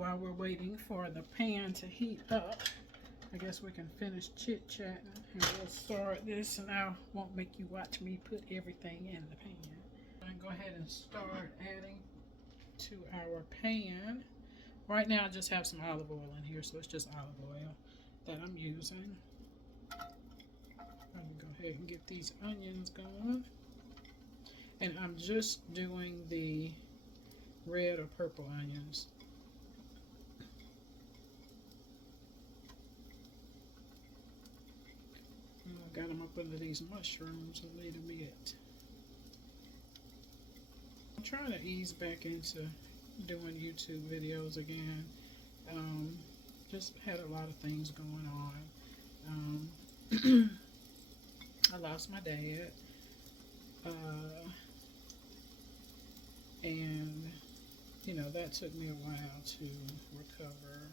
while we're waiting for the pan to heat up, I guess we can finish chit-chatting and we'll start this, and I won't make you watch me put everything in the pan. I'm going to go ahead and start adding to our pan. Right now I just have some olive oil in here, so it's just olive oil that I'm using. I'm going to go ahead and get these onions going. And I'm just doing the red or purple onions. And I got them up under these mushrooms a little bit. I'm trying to ease back into doing YouTube videos again. Just had a lot of things going on. I lost my dad. And you know, that took me a while to recover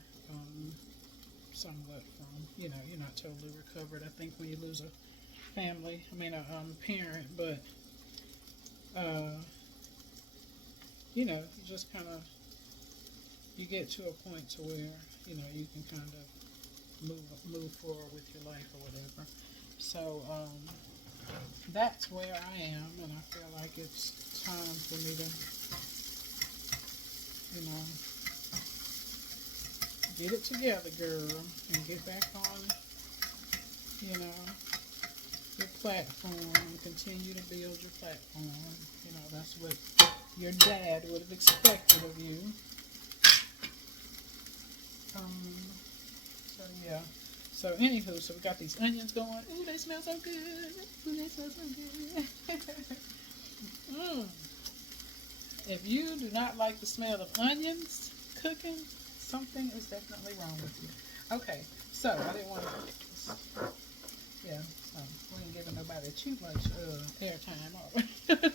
somewhat from, you know, you're not totally recovered, I think, when you lose a family, I mean a parent, but you know, you just kind of, you get to a point to where, you know, you can kind of move forward with your life or whatever. So that's where I am, and I feel like it's time for me to, you know, get it together, girl, and get back on, you know, your platform and continue to build your platform. You know, that's what your dad would have expected of you. So yeah. So anywho, so we got these onions going. Ooh, they smell so good. Ooh, they smell so good. If you do not like the smell of onions cooking, something is definitely wrong with you. Okay, so I didn't want to, yeah, we ain't giving nobody too much airtime over.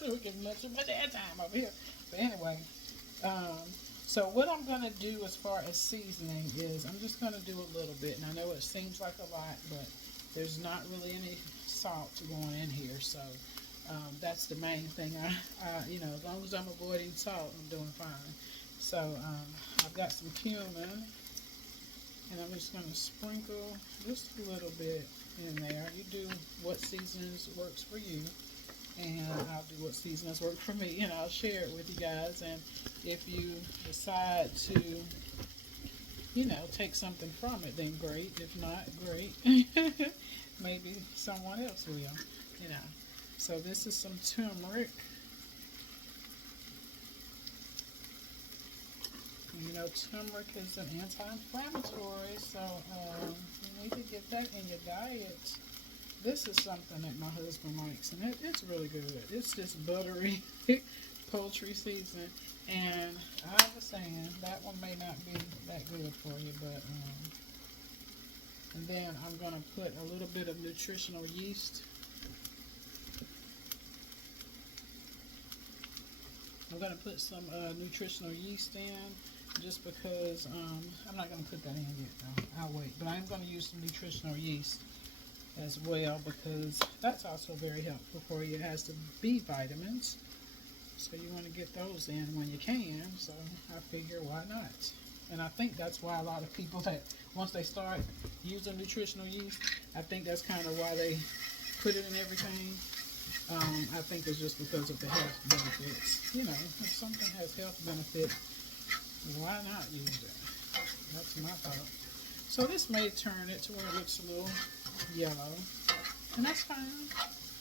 We're giving too much airtime over here. But anyway, so what I'm going to do as far as seasoning is I'm just going to do a little bit. And I know it seems like a lot, but there's not really any salt going in here. So that's the main thing. I you know, as long as I'm avoiding salt, I'm doing fine. So I've got some cumin, and I'm just going to sprinkle just a little bit in there. You do what seasonings works for you, and I'll do what seasonings work for me, and I'll share it with you guys. And if you decide to, you know, take something from it, then great. If not, great. Maybe someone else will, you know. So this is some turmeric. You know, turmeric is an anti-inflammatory, so you need to get that in your diet. This is something that my husband likes, and it's really good. It's just buttery poultry seasoning, and I was saying that one may not be that good for you, but and then I'm going to put a little bit of nutritional yeast. I'm going to put some nutritional yeast in, just because I'm not going to put that in yet though. I'll wait, but I'm going to use some nutritional yeast as well, because that's also very helpful for you. It has the B vitamins, so you want to get those in when you can. So I figure, why not? And I think that's why a lot of people, that once they start using nutritional yeast, I think that's kind of why they put it in everything. I think it's just because of the health benefits. You know, if something has health benefits, why not use it? That's my thought. So this may turn it to where it looks a little yellow, and that's fine.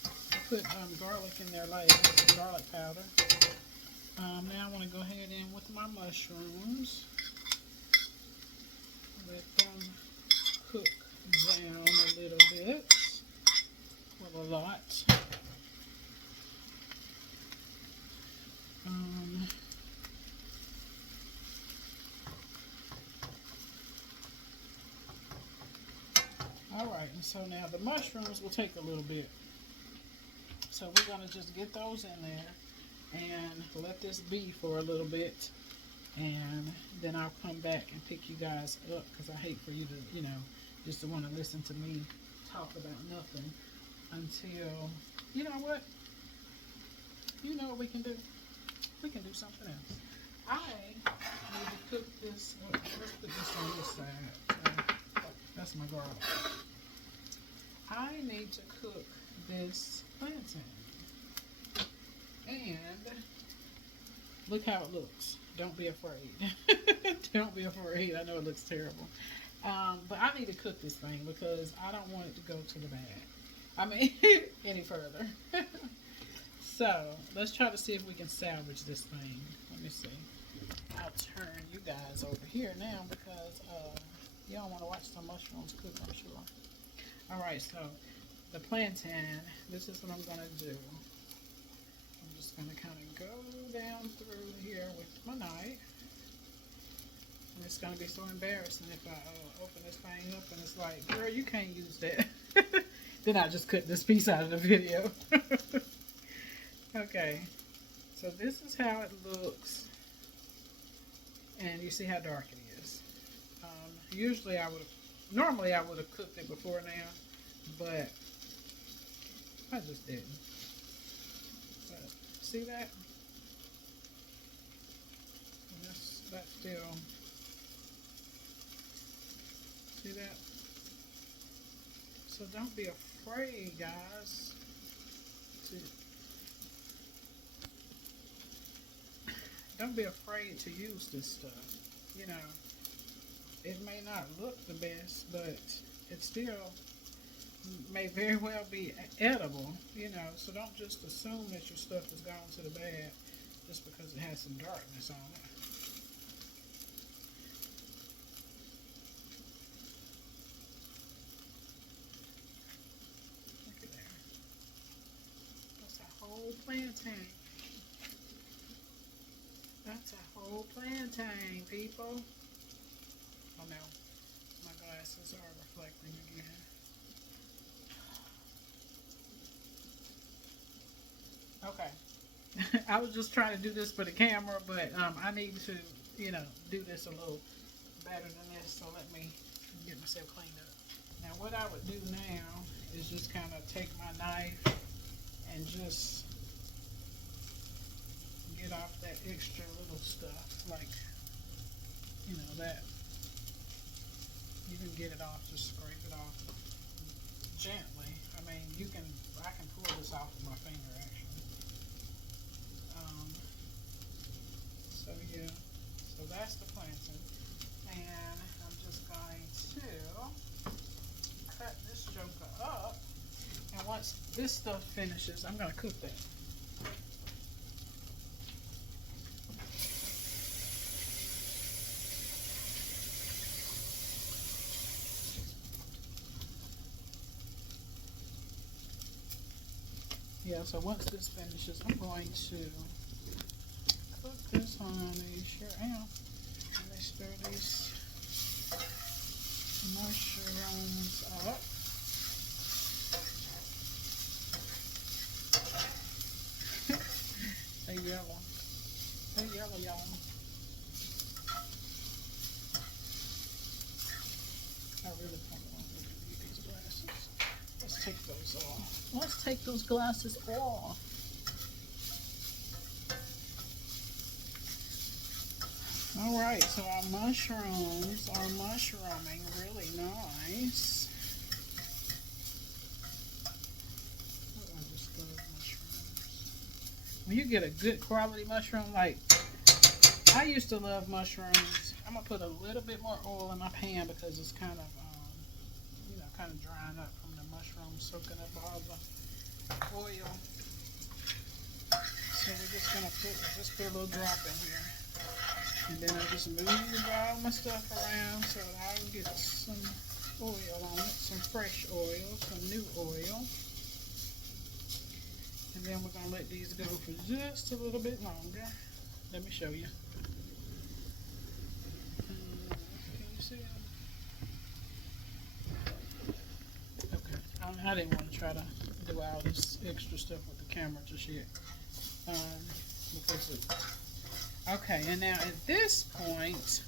I put garlic in there later, garlic powder. Now I want to go ahead in with my mushrooms. Let them cook down a little bit. Well, a lot. Alright, and so now the mushrooms will take a little bit. So we're going to just get those in there and let this be for a little bit. And then I'll come back and pick you guys up, because I hate for you to, you know, just to want to listen to me talk about nothing until, you know what? You know what we can do? We can do something else. I need to cook this. Let's put this on this side. That's my garlic. I need to cook this plantain. And look how it looks. Don't be afraid. Don't be afraid. I know it looks terrible. But I need to cook this thing because I don't want it to go to the bad. I mean, any further. So, let's try to see if we can salvage this thing. Let me see. I'll turn you guys over here now because y'all want to watch some mushrooms cook, I'm sure. Alright, so the plantain, this is what I'm going to do. I'm just going to kind of go down through here with my knife. And it's going to be so embarrassing if I open this thing up and it's like, girl, you can't use that. Then I just cut this piece out of the video. Okay, so this is how it looks. And you see how dark it is. Normally I would have cooked it before now, but I just didn't. But see that? And that's still, see that? So don't be afraid, guys, don't be afraid to use this stuff. You know, it may not look the best, but it still may very well be edible, you know, so don't just assume that your stuff is gone to the bad just because it has some darkness on it. Look at there. That's a whole plantain. That's a whole plantain, people. Oh no, my glasses are reflecting again. Okay. I was just trying to do this for the camera, but I need to, you know, do this a little better than this, so let me get myself cleaned up. Now what I would do now is just kind of take my knife and just get off that extra little stuff, like, you know, that. You can get it off, just scrape it off gently. I mean, I can pull this off with my finger, actually. So yeah, so that's the plantain. And I'm just going to cut this joker up. And once this stuff finishes, I'm going to cook that. Yeah, so once this finishes, I'm going to cook this honey. Sure am. Let me stir these mushrooms up. They're yellow. They're yellow, y'all. I really don't want to need these glasses. Let's take those off. Let's take those glasses off. Alright, so our mushrooms are mushrooming really nice. Oh, I just love mushrooms. When you get a good quality mushroom, like I used to love mushrooms. I'm going to put a little bit more oil in my pan because it's kind of, you know, kind of drying up from the mushrooms soaking up all the oil. So we're just going to put a little drop in here. And then I just move all my stuff around so that I can get some oil on it, some fresh oil, some new oil. And then we're going to let these go for just a little bit longer. Let me show you. Can you see them? Okay. I didn't want to try to do all this extra stuff with the camera just yet. Because okay, and now at this point,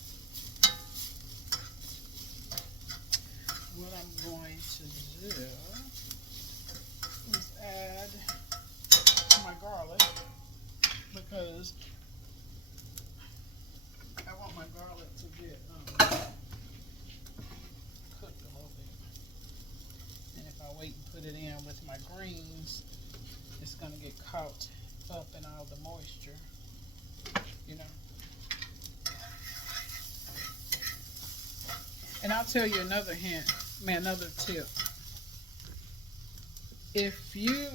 what I'm going to do is add my garlic, because greens, it's going to get caught up in all the moisture, you know. And I'll tell you another hint, another tip. If you,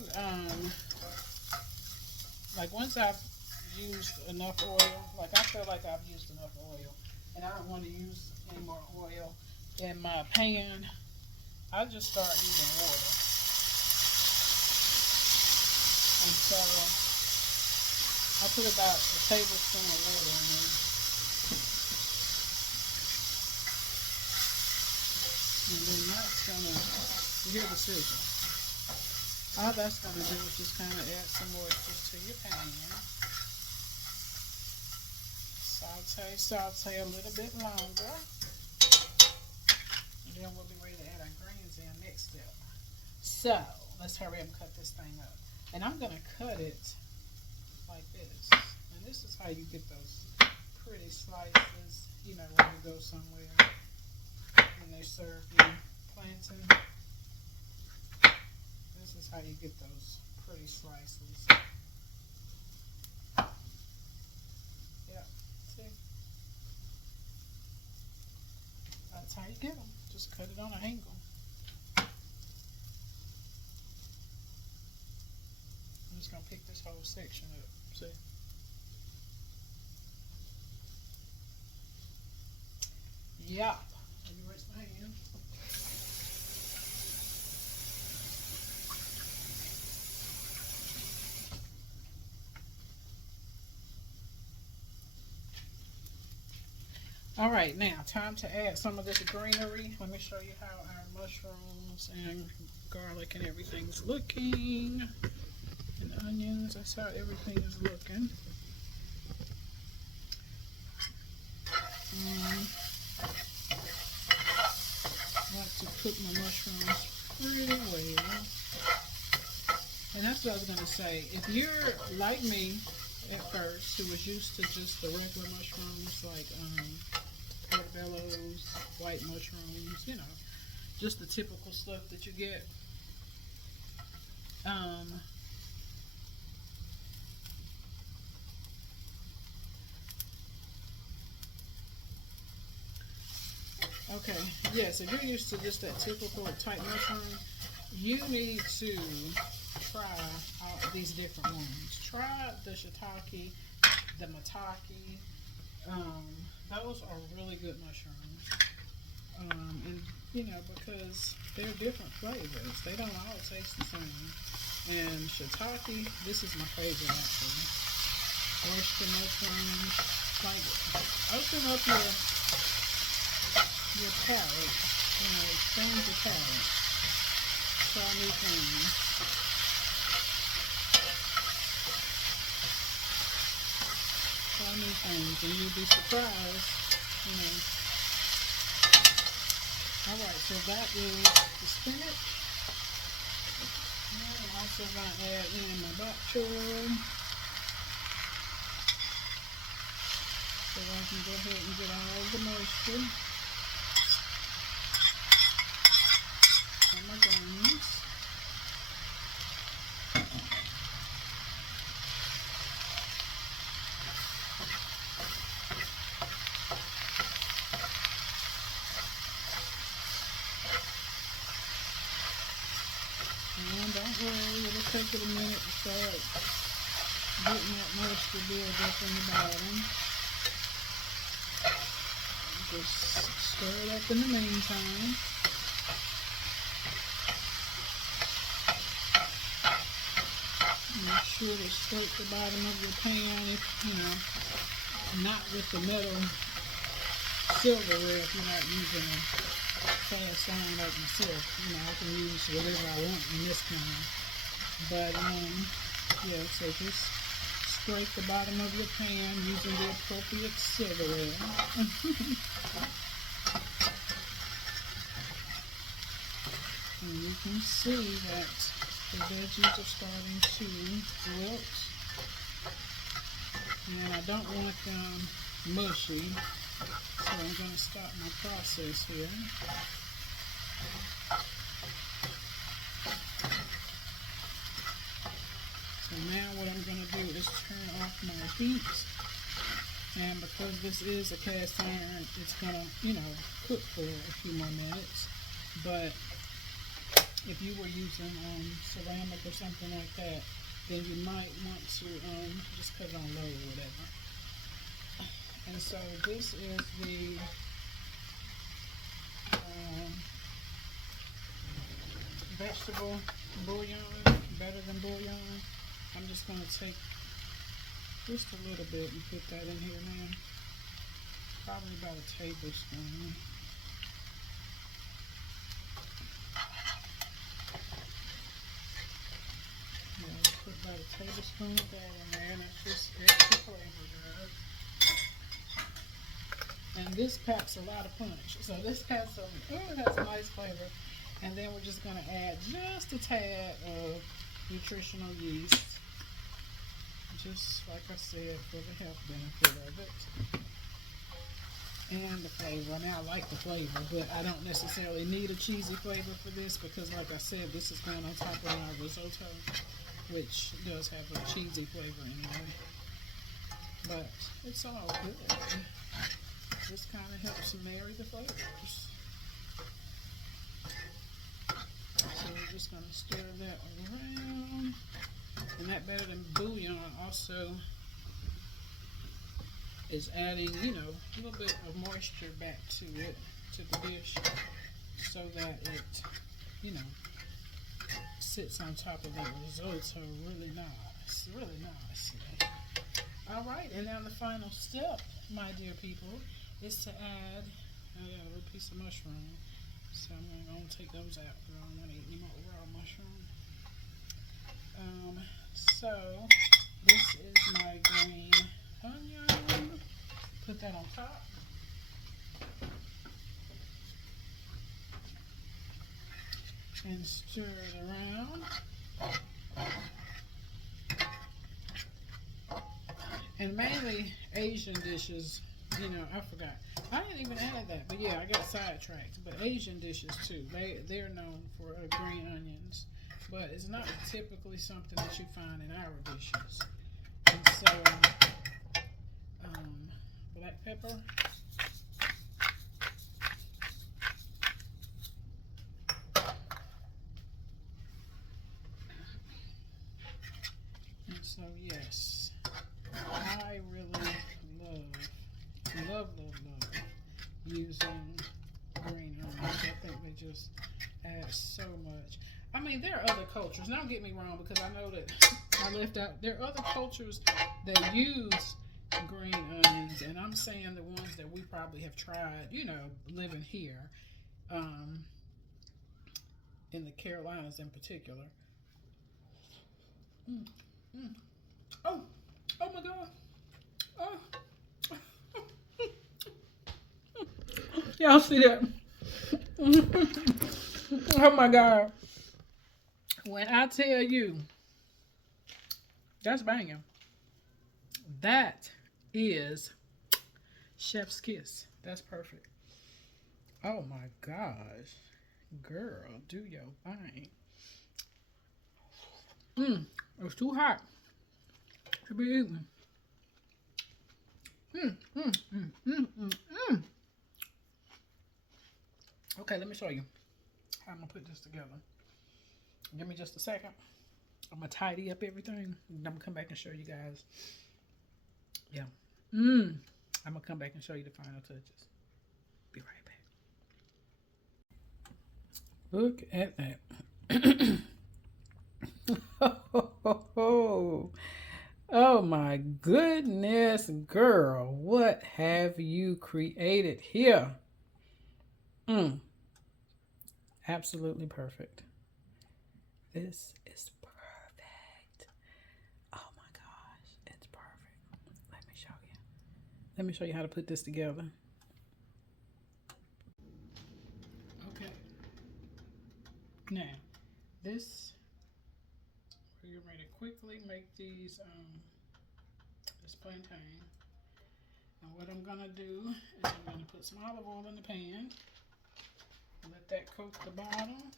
like once I've used enough oil, like I feel like I've used enough oil, and I don't want to use any more oil in my pan, I just start using water. And so I put about a tablespoon of water in there. And then that's gonna, you hear the sizzle. All that's gonna do is just kind of add some moisture to your pan. Saute a little bit longer. And then we'll be ready to add our greens in next step. So, let's hurry up and cut this thing up. And I'm gonna cut it like this. And this is how you get those pretty slices, you know, when you go somewhere and they serve you plantain. This is how you get those pretty slices. Yep, see? That's how you get them. Just cut it on an angle. I'm just going to pick this whole section up. See? Yup. Let me rinse my hand. All right, now time to add some of this greenery. Let me show you how our mushrooms and garlic and everything's looking. And onions, that's how everything is looking. I like to cook my mushrooms pretty well. And that's what I was going to say. If you're like me at first, who was used to just the regular mushrooms, like portobellos, white mushrooms, you know, just the typical stuff that you get. Okay, yes, if you're used to just that typical type mushroom, you need to try all these different ones. Try the shiitake, the maitake. Those are really good mushrooms. And you know, because they're different flavors. They don't all taste the same. And shiitake, this is my favorite actually. Oyster mushrooms. Like, open up your palate. You know, expand your palate. Try new things. Try new things, and you'll be surprised, you know. Alright, so that is the spinach. And I'm also going to add in my bok choy. So I can go ahead and get all the moisture from my greens. And don't worry, it'll take it a minute to start getting that moisture build up in the bottom. Just stir it up in the meantime. Make sure to scrape the bottom of your pan, if you know, not with the metal silverware if you're not using a cast iron like myself. You know, I can use whatever I want in this kind. But yeah, so just scrape the bottom of your pan using the appropriate silverware. And you can see that the veggies are starting to wilt. And I don't want them mushy, so I'm going to stop my process here. now what I'm going to do is turn off my heat. And because this is a cast iron, it's going to, you know, cook for a few more minutes. But if you were using ceramic or something like that, then you might want to just cut it on low or whatever. And so this is the vegetable bouillon, better than bouillon. I'm just going to take just a little bit and put that in here now. Probably about a tablespoon. Yeah, I'll put about a tablespoon of that in there, and it's just extra flavor, guys. And this packs a lot of punch. So this has some, it has a nice flavor. And then we're just going to add just a tad of nutritional yeast. Just like I said, for the health benefit of it. And the flavor. Now I like the flavor, but I don't necessarily need a cheesy flavor for this because like I said, this is going on top of my risotto, which does have a cheesy flavor anyway. But it's all good. This kind of helps marry the flavors. So we're just going to stir that around. And that better than bouillon also is adding, you know, a little bit of moisture back to it, to the dish, so that it, you know, sits on top of the risotto really nice, really nice. All right, and now the final step, my dear people, is to add, I got a little piece of mushroom, so I'm going to take those out because I don't want to eat any more raw mushroom. So this is my green onion. Put that on top. And stir it around. And mainly Asian dishes, you know, I forgot. I didn't even add that, but yeah, I got sidetracked. But Asian dishes too, they're known for green onions. But it's not typically something that you find in our dishes. And so, black pepper. And so, yes, I really love using green onions. I think they just add so much. I mean, there are other cultures. Now, don't get me wrong, because I know that I left out. There are other cultures that use green onions, and I'm saying the ones that we probably have tried, you know, living here, in the Carolinas in particular. Oh, oh my God. Oh. Y'all see that? Oh my God. When I tell you, that's banging. That is chef's kiss. That's perfect. Oh my gosh. Girl, do your thing. It's too hot to be eaten. Okay, let me show you how I'm gonna put this together. Give me just a second. I'm gonna tidy up everything. And I'm gonna come back and show you guys. Yeah. I'm gonna come back and show you the final touches. Be right back. Look at that. Oh my goodness, girl. What have you created here? Absolutely perfect. This is perfect. Oh my gosh, it's perfect. Let me show you. Let me show you how to put this together. Okay. Now, this, we're ready to quickly make these, this plantain. And what I'm gonna do is I'm gonna put some olive oil in the pan. Let that coat the bottom.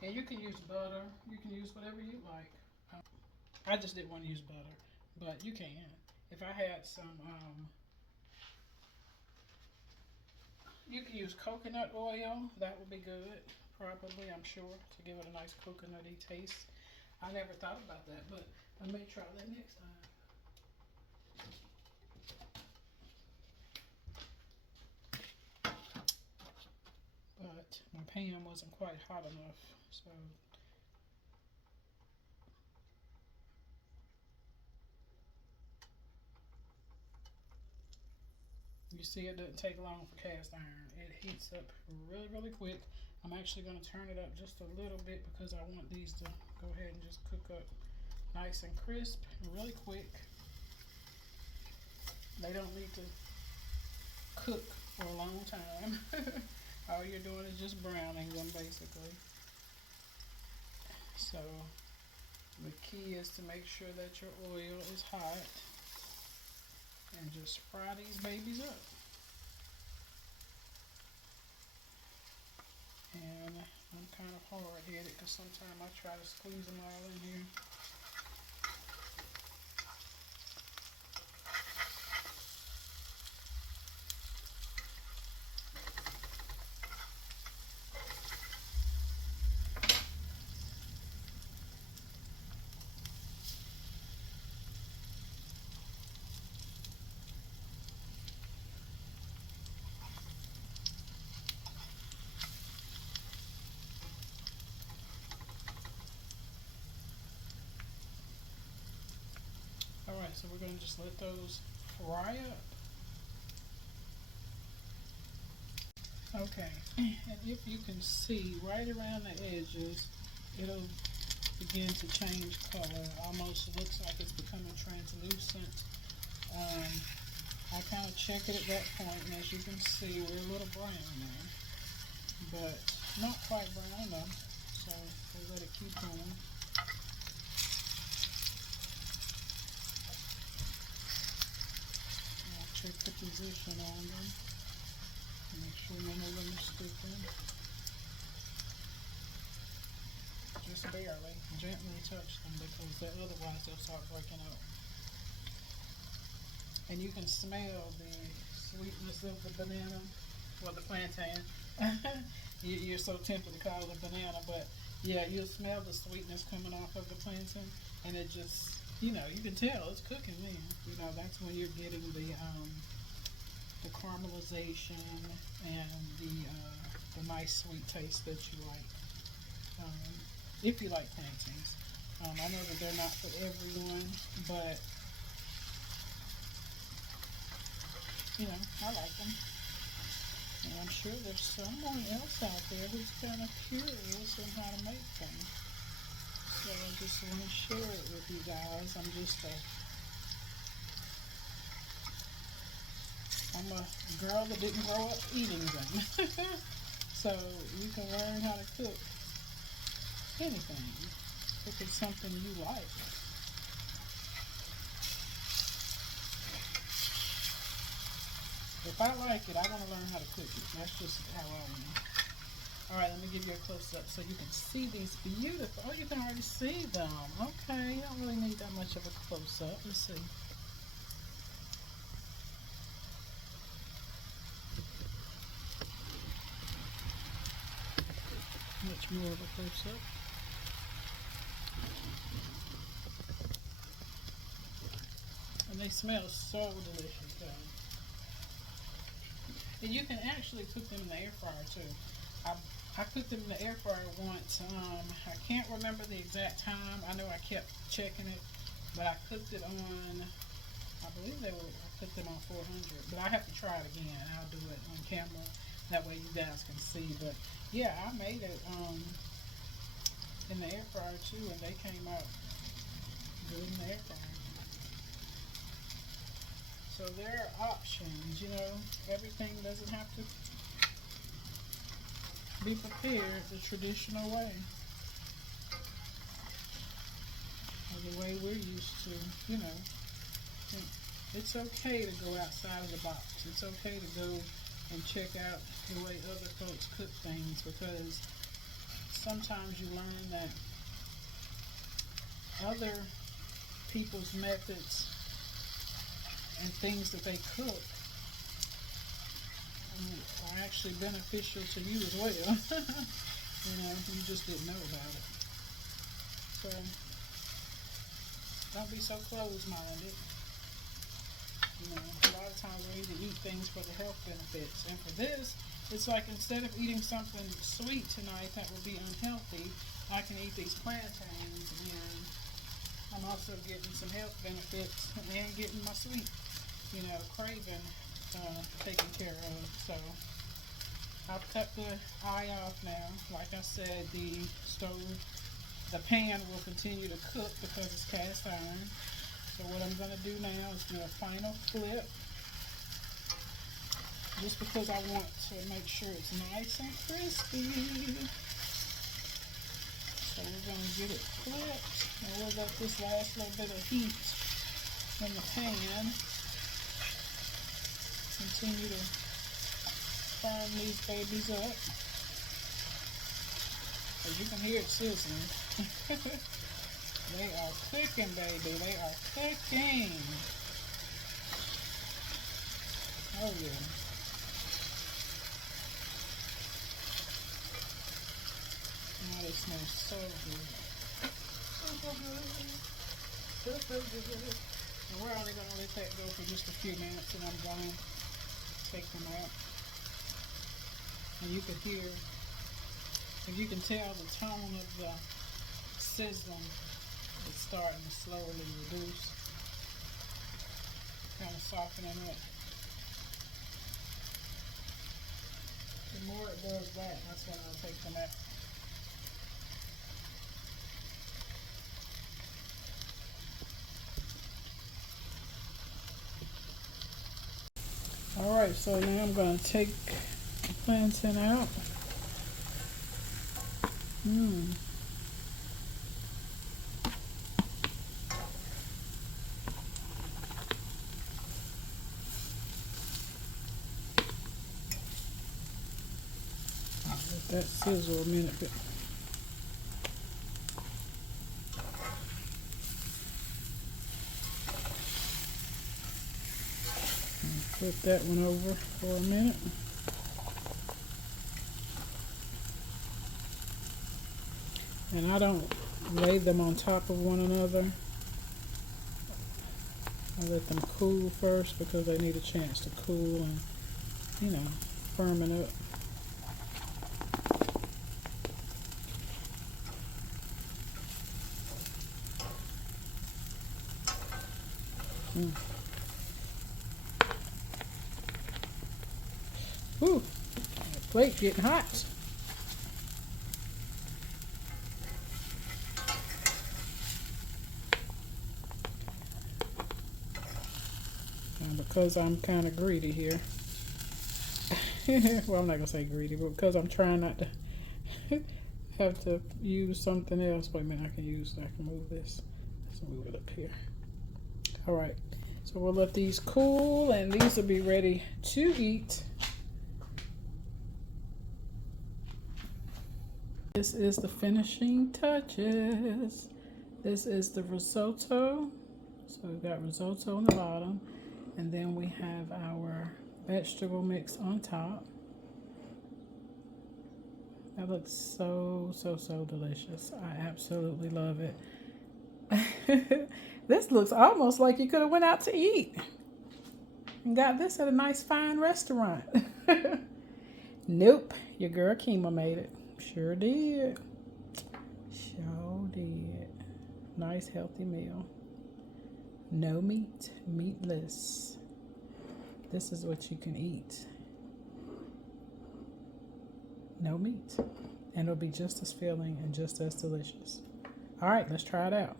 And you can use butter. You can use whatever you like. I just didn't want to use butter, but you can. If I had some, you can use coconut oil. That would be good, probably, I'm sure, to give it a nice coconutty taste. I never thought about that, but I may try that next time. But my pan wasn't quite hot enough, so you see it doesn't take long for cast iron. It heats up really, really quick. I'm actually going to turn it up just a little bit because I want these to go ahead and just cook up nice and crisp and really quick. They don't need to cook for a long time. All you're doing is just browning them basically. So the key is to make sure that your oil is hot and just fry these babies up. And I'm kind of hard-headed because sometimes I try to squeeze them all in here. Alright, so we're going to just let those fry up. Okay, and if you can see right around the edges, it'll begin to change color. Almost looks like it's becoming translucent. I kind of check it at that point, and as you can see, we're a little brown now, but not quite brown enough, so we'll let it keep going. I'll check the position on them. Make sure none of them are sticking. Just barely. Gently touch them because otherwise they'll start breaking up. And you can smell the sweetness of the banana, or the plantain. You're so tempted to call it a banana, but yeah, you'll smell the sweetness coming off of the plantain, and it just, you can tell it's cooking then. That's when you're getting the caramelization and the nice sweet taste that you like. If you like plantains. I know that they're not for everyone, but I like them. And I'm sure there's someone else out there who's kind of curious on how to make them. So I just want to share it with you guys. I'm a girl that didn't grow up eating them. So you can learn how to cook anything if it's something you like. If I like it, I want to learn how to cook it. That's just how I am. Alright, let me give you a close-up so you can see these beautiful. Oh, you can already see them. Okay, you don't really need that much of a close-up. Let's see. Much more of a close-up. And they smell so delicious, though. And you can actually cook them in the air fryer too. I cooked them in the air fryer once. I can't remember the exact time. I know I kept checking it, but I cooked it on, I believe I cooked them on 400, but I have to try it again. I'll do it on camera. That way you guys can see. But yeah, I made it in the air fryer too, and they came out good in the air fryer. So there are options, everything doesn't have to be prepared the traditional way, or the way we're used to, It's okay to go outside of the box. It's okay to go and check out the way other folks cook things, because sometimes you learn that other people's methods and things that they cook are actually beneficial to you as well. You know, you just didn't know about it. So don't be so closed-minded. You know, a lot of times we need to eat things for the health benefits. And for this, it's like instead of eating something sweet tonight that would be unhealthy, I can eat these plantains, and I'm also getting some health benefits and getting my sweet, you know, craving taken care of. So I've cut the eye off now. Like I said, the pan will continue to cook because it's cast iron. So what I'm going to do now is do a final flip, just because I want to make sure it's nice and crispy. So we're going to get it flipped, and we'll let this last little bit of heat in the pan continue to firm these babies up. As you can hear it sizzling. They are cooking, baby. They are cooking. Oh, yeah. Now they smell so good. So good. So good. And we're only going to let that go for just a few minutes, and I'm going to take them out. And you can hear, if you can tell the tone of the sizzling, it's starting to slowly reduce, kind of softening up. The more it does that, that's when I'll take them out. Alright, so now I'm going to take the plantain out. Let that sizzle a minute. Flip that one over for a minute. And I don't lay them on top of one another. I let them cool first because they need a chance to cool and, you know, firming up. Whew, the plate getting hot. And because I'm kind of greedy here, well, I'm not going to say greedy, but because I'm trying not to have to use something else. Wait a minute, I can move this. Let's move it up here. All right, so we'll let these cool, and these will be ready to eat. This is the finishing touches. This is the risotto. So we've got risotto on the bottom, and then we have our vegetable mix on top. That looks so delicious. I absolutely love it. This looks almost like you could have went out to eat and got this at a nice fine restaurant. Nope, your girl Ekima made it. Sure did. Sure did. Nice healthy meal. No meat, meatless. This is what you can eat. No meat. And it'll be just as filling and just as delicious. All right, let's try it out.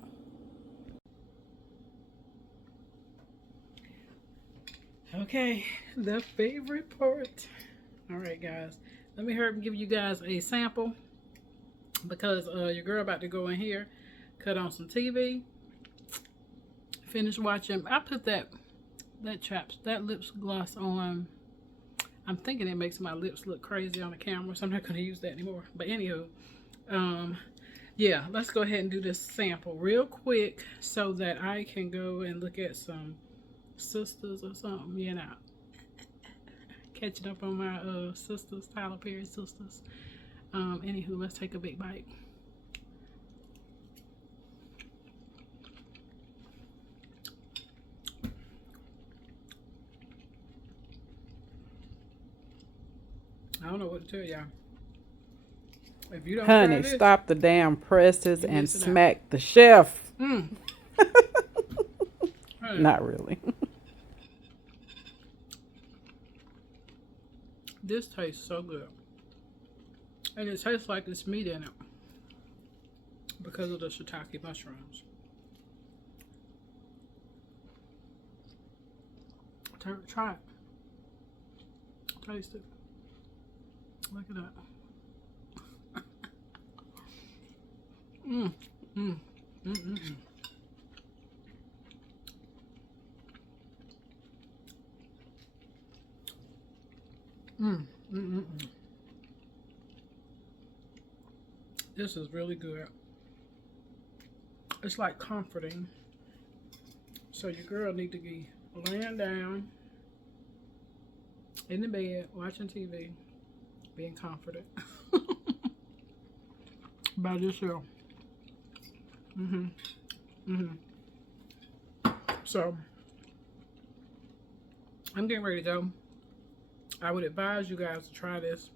Okay, the favorite part. All right, guys. Let me hurry and give you guys a sample, because your girl about to go in here, cut on some TV, finish watching. I put that lips gloss on. I'm thinking it makes my lips look crazy on the camera, so I'm not going to use that anymore. But anywho, Yeah, let's go ahead and do this sample real quick so that I can go and look at some sisters or something, you know. Catching up on my sisters, Tyler Perry sisters. Anywho, let's take a big bite. I don't know what to tell y'all. If you don't Honey, try this, stop the damn presses you and missing out. smack the chef. Honey, Not really. this tastes so good. And it tastes like there's meat in it because of the shiitake mushrooms. Try it. Taste it. Look at that. Mmm. Mmm. Mmm. Mmm. Mmm. Mmm. Mmm. This is really good. It's like comforting. So your girl need to be laying down in the bed watching TV, being comforted by this show. So I'm getting ready to go. I would advise you guys to try this,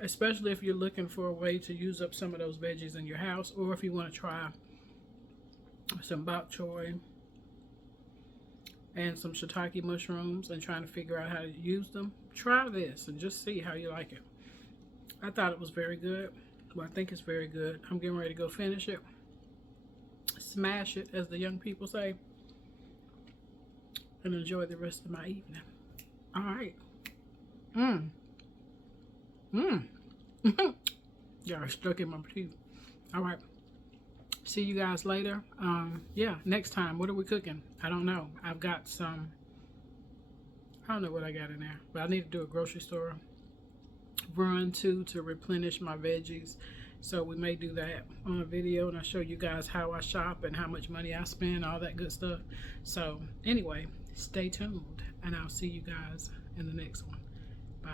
especially if you're looking for a way to use up some of those veggies in your house, or if you want to try some bok choy and some shiitake mushrooms and trying to figure out how to use them. Try this and just see how you like it. I thought it was very good. Well, I think it's very good. I'm getting ready to go finish it. Smash it, as the young people say, and enjoy the rest of my evening. All right. Y'all stuck in my teeth. All right. See you guys later. Yeah, next time. What are we cooking? I don't know. I've got some, I don't know what I got in there, but I need to do a grocery store run too to replenish my veggies. So we may do that on a video, and I'll show you guys how I shop and how much money I spend, all that good stuff. So anyway, stay tuned, and I'll see you guys in the next one. Bye.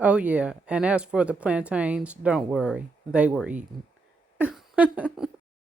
Oh, yeah. And as for the plantains, don't worry. They were eaten.